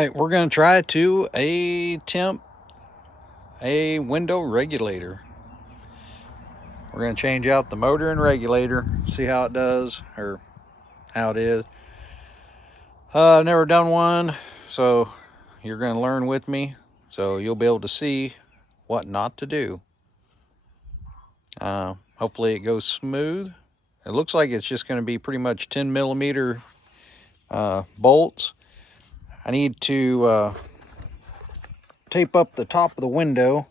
right, we're going to try to attempt a window regulator. We're going to change out the motor and regulator, see how it does, or how it is. I've never done one, so you're going to learn with me, so you'll be able to see what not to do. Hopefully it goes smooth. It looks like it's just going to be pretty much 10 millimeter bolts. I need to tape up the top of the window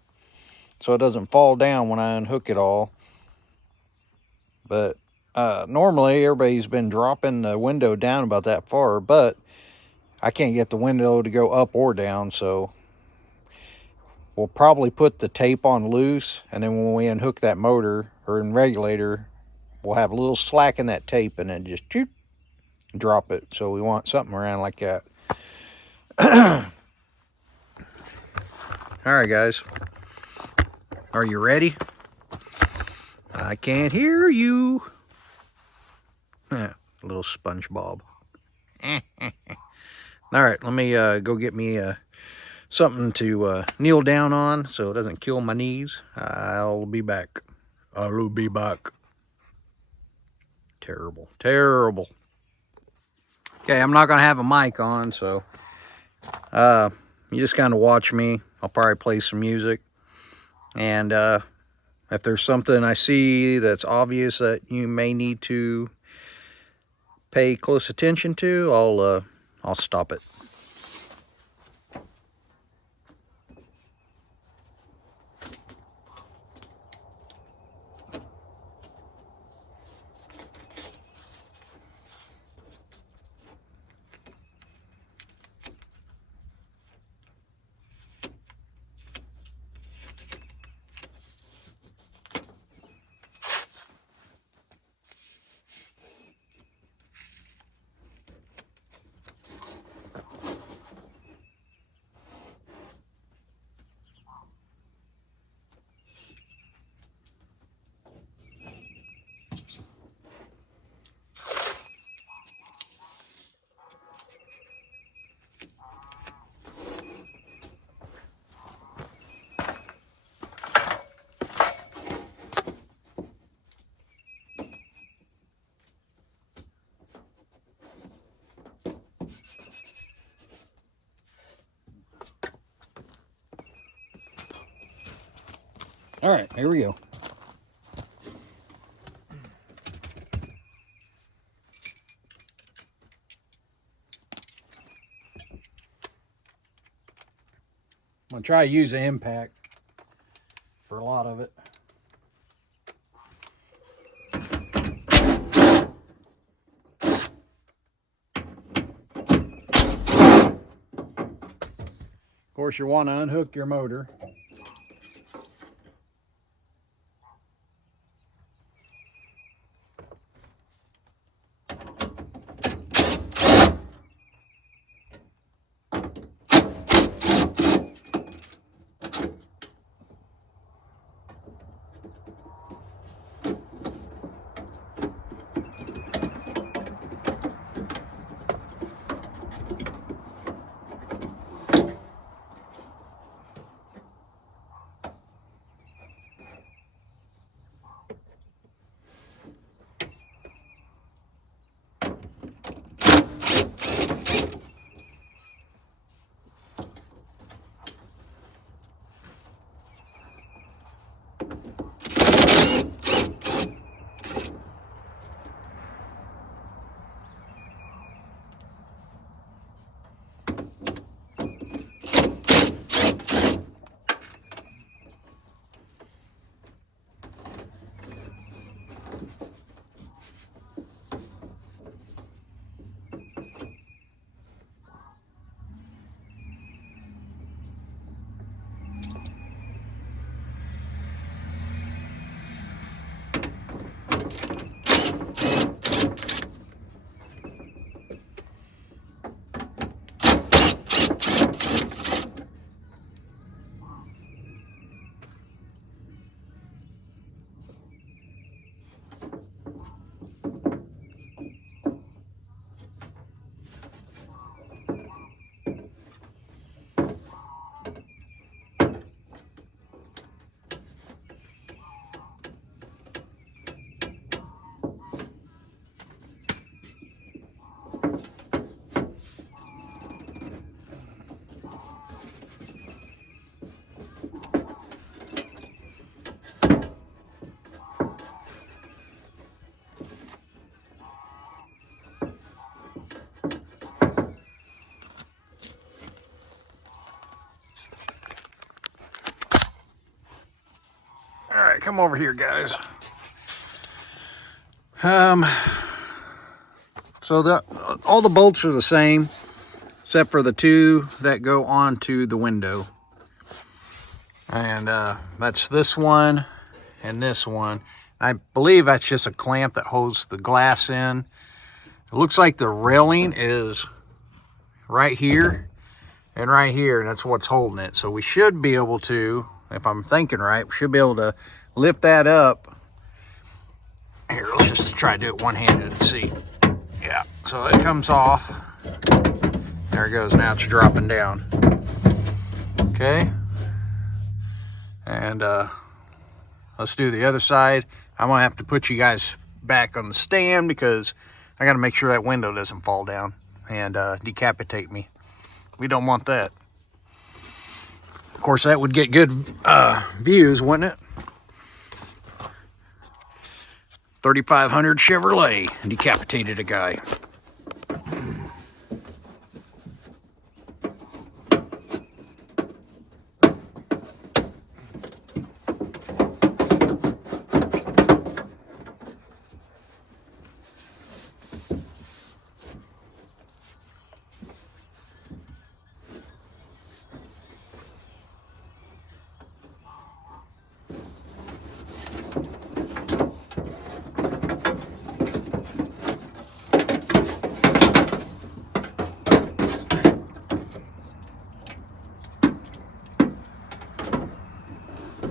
so it doesn't fall down when I unhook it all. But normally everybody's been dropping the window down about that far, but I can't get the window to go up or down, so we'll probably put the tape on loose, and then when we unhook that motor or in regulator, we'll have a little slack in that tape and then just drop it. So we want something around like that. All right, guys, are you ready? I can't hear you. Little SpongeBob. All right, let me go get me something to kneel down on so it doesn't kill my knees. I'll be back. I'll be back. Terrible, terrible. Okay, I'm not gonna have a mic on, so you just kind of watch me. I'll probably play some music, and if there's something I see that's obvious that you may need to pay close attention to, I'll stop it. All right, here we go. I'm gonna try to use the impact for a lot of it. Of course, you want to unhook your motor. right, come over here, guys. So all the bolts are the same, except for the two that go onto the window. And that's this one and this one. I believe that's just a clamp that holds the glass in. It looks like the railing is right here and right here, and that's what's holding it. So we should be able to, if I'm thinking right, we should be able to lift that up. Here, let's just try to do it one-handed and see. Yeah, so it comes off. There it goes, now it's dropping down. Okay. And let's do the other side. I'm gonna have to put you guys back on the stand because I gotta make sure that window doesn't fall down and decapitate me. We don't want that. Of course, that would get good views, wouldn't it? 3500 Chevrolet decapitated a guy.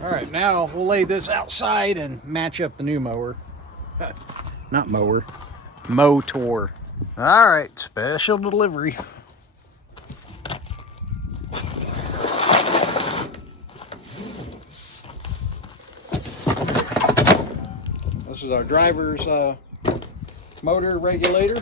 All right, now we'll lay this outside and match up the new mower. Not mower, motor. All right, special delivery. This is our driver's motor regulator.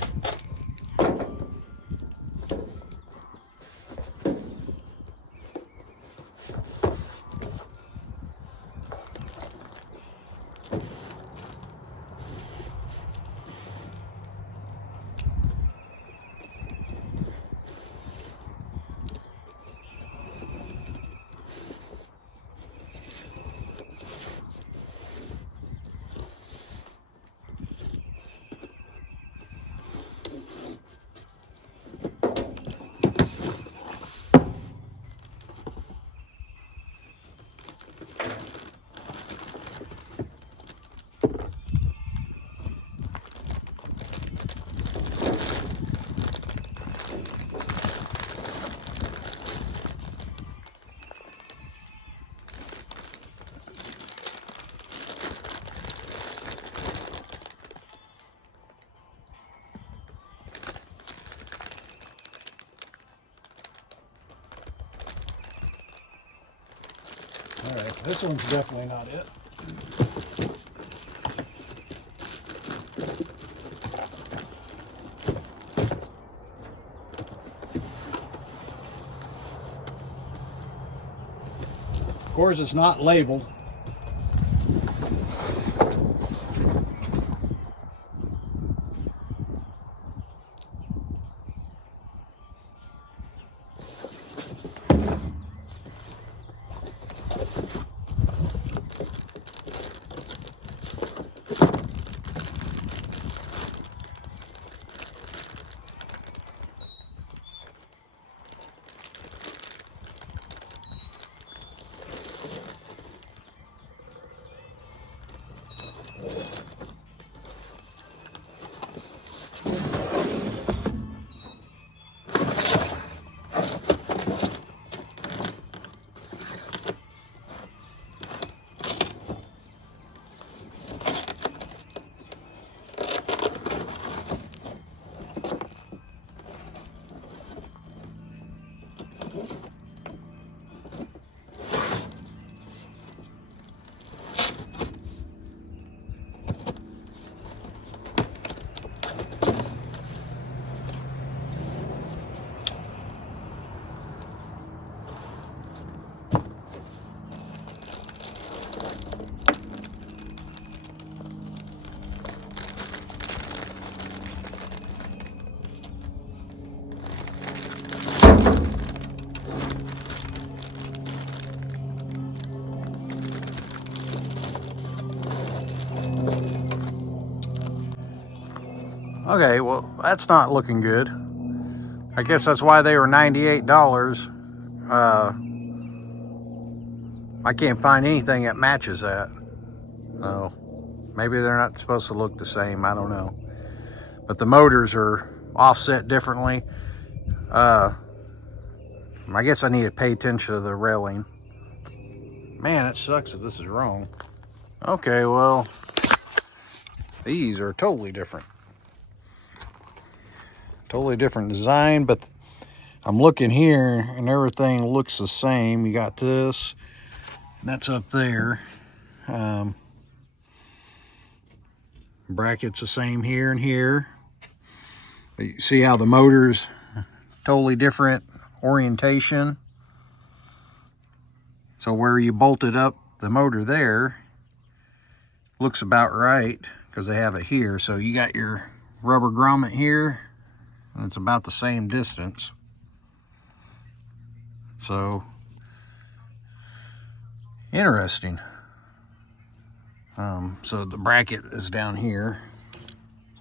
All right, this one's definitely not it. Of course, it's not labeled. Okay, well, that's not looking good. I guess that's why they were $98. I can't find anything that matches that. So maybe they're not supposed to look the same. I don't know. But the motors are offset differently. I guess I need to pay attention to the railing. Man, it sucks if this is wrong. Okay, well, these are totally different. Totally different design, but I'm looking here and everything looks the same. You got this, and that's up there. Brackets the same here and here. But you see how the motor's totally different orientation. So where you bolted up the motor there looks about right because they have it here. So you got your rubber grommet here and it's about the same distance. So interesting. So the bracket is down here.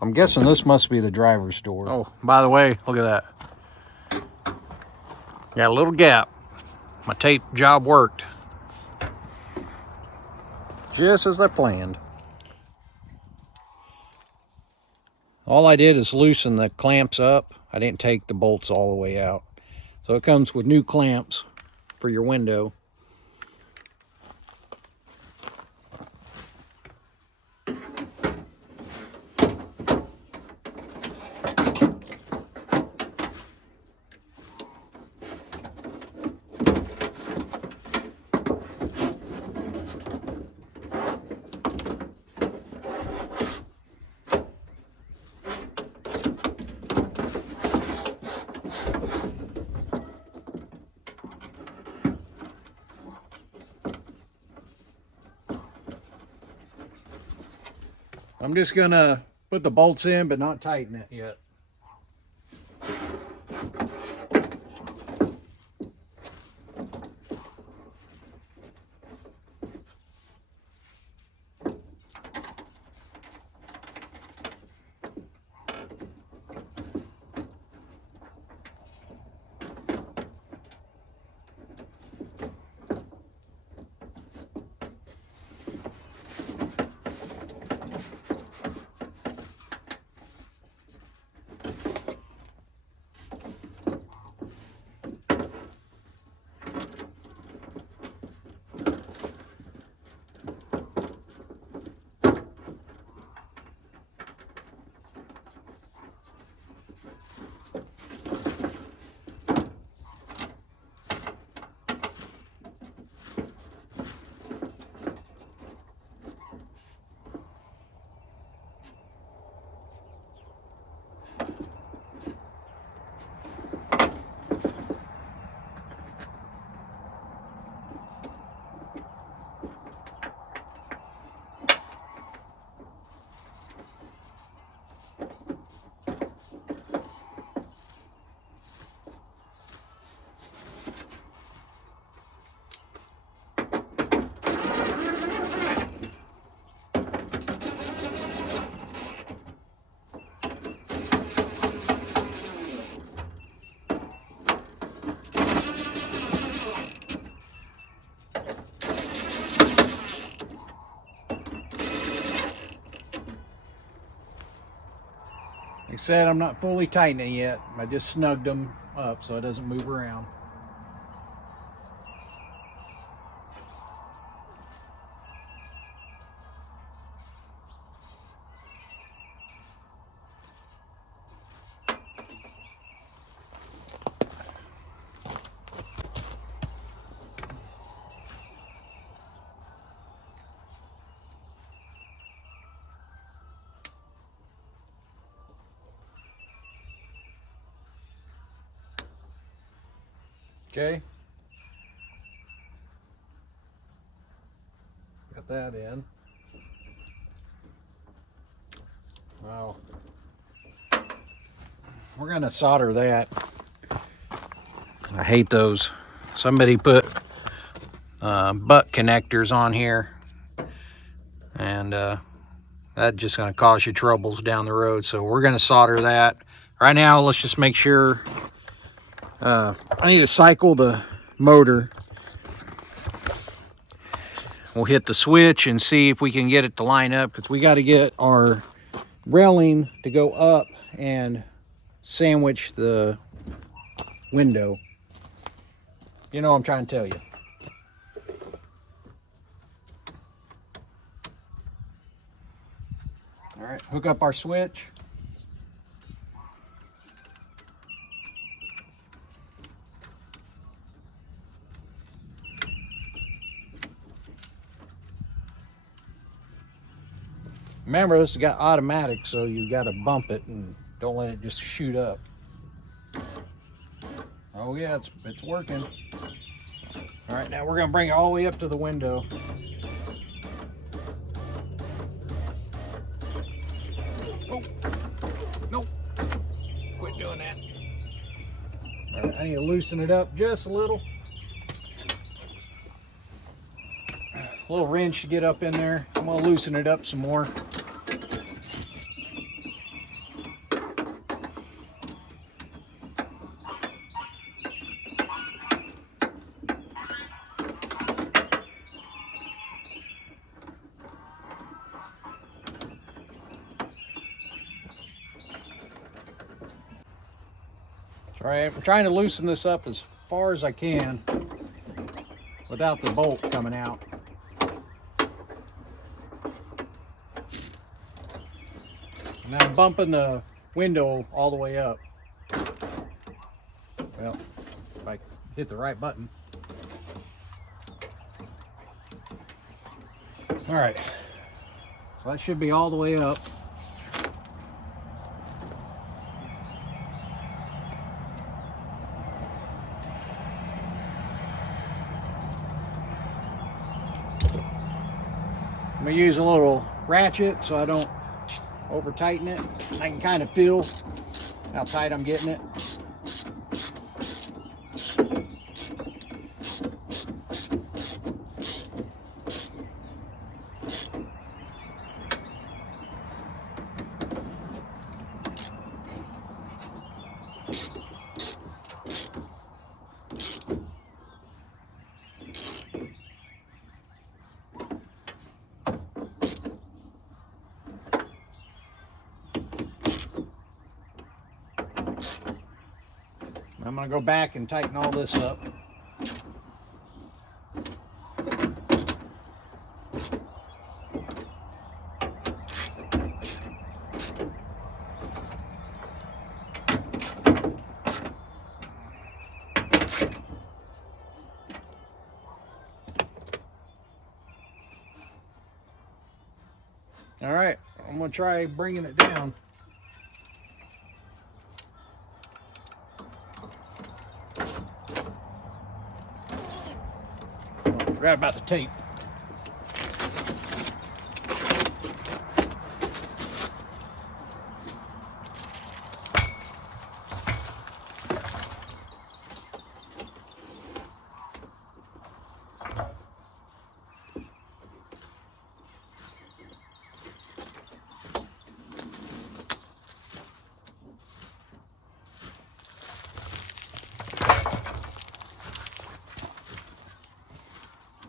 I'm guessing this must be the driver's door. Oh, by the way, look at that. Got a little gap. My tape job worked. Just as I planned. All I did is loosen the clamps up. I didn't take the bolts all the way out. So it comes with new clamps for your window. I'm just gonna put the bolts in, but not tighten it yet. Like I said, I'm not fully tightening yet. I just snugged them up so it doesn't move around. Okay. Got that in. Now, we're gonna solder that. I hate those. Somebody put butt connectors on here, and That's just going to cause you troubles down the road. So we're going to solder that. Right now, let's just make sure. I need to cycle the motor. We'll hit the switch and see if we can get it to line up, because we got to get our railing to go up and sandwich the window. You know what I'm trying to tell you. All right, hook up our switch. Remember, this has got automatic, so you got to bump it and don't let it just shoot up. Oh yeah, it's working. All right, now we're gonna bring it all the way up to the window. Oh, nope, quit doing that. All right, I need to loosen it up just a little. A little wrench to get up in there. I'm gonna loosen it up some more. All right, I'm trying to loosen this up as far as I can without the bolt coming out. And I'm bumping the window all the way up. Well, if I hit the right button. All right, so that should be all the way up. I'm gonna use a little ratchet so I don't over tighten it. I can kind of feel how tight I'm getting it. I'm going to go back and tighten all this up. All right, I'm going to try bringing it down. Forgot about the tape.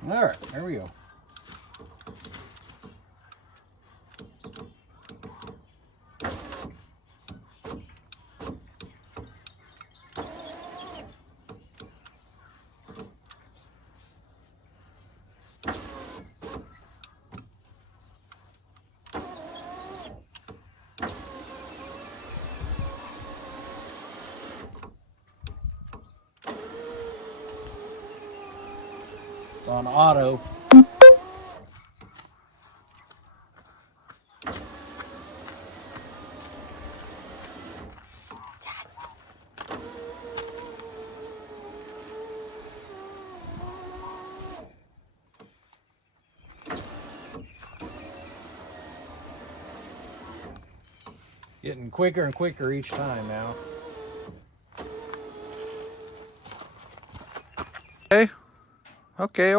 All right, there we go. On auto. Getting quicker and quicker each time now. Okay.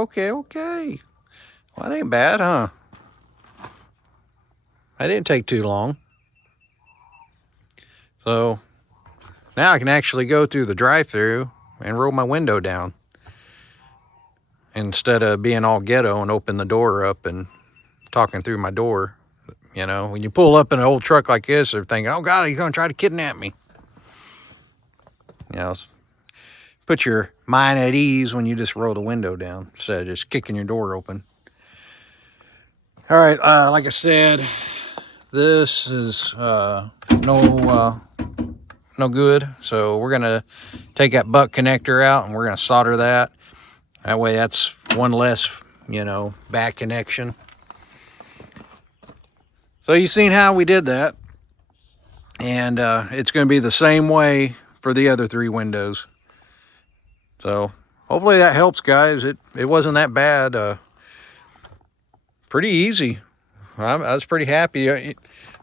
Well, that ain't bad, huh? That didn't take too long. So now I can actually go through the drive-thru and roll my window down instead of being all ghetto and open the door up and talking through my door. You know, when you pull up in an old truck like this, they're thinking, oh God, he's going to try to kidnap me. You know, put your mind at ease when you just roll the window down instead of just kicking your door open. All right, like I said, this is no good. So we're gonna take that butt connector out and we're gonna solder that. That way, that's one less, you know, back connection. So you've seen how we did that, and it's going to be the same way for the other 3 windows. So hopefully that helps, guys. It wasn't that bad. Pretty easy. I was pretty happy. The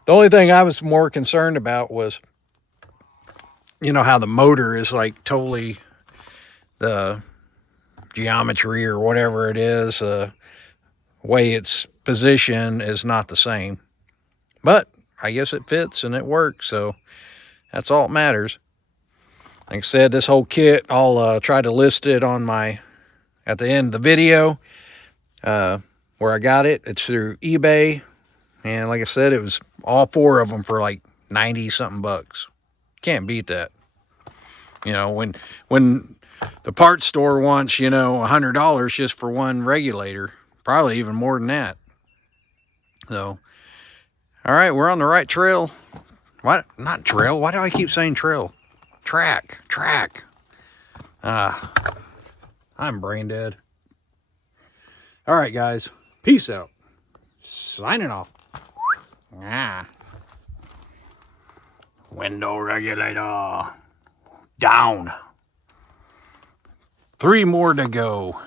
only thing I was more concerned about was, you know, how the motor is like totally, the geometry or whatever it is, way it's positioned is not the same. But I guess it fits and it works, so that's all that matters. Like I said, this whole kit, I'll try to list it on at the end of the video, where I got it. It's through eBay, and like I said, it was all 4 of them for like 90 something bucks. Can't beat that. You know, when the parts store wants, you know, $100 just for one regulator, probably even more than that. So, all right, we're on the right trail. What? Not trail. Why do I keep saying trail? Track. I'm brain dead. All right, guys. Peace out. Signing off. Window regulator. Down. 3 more to go.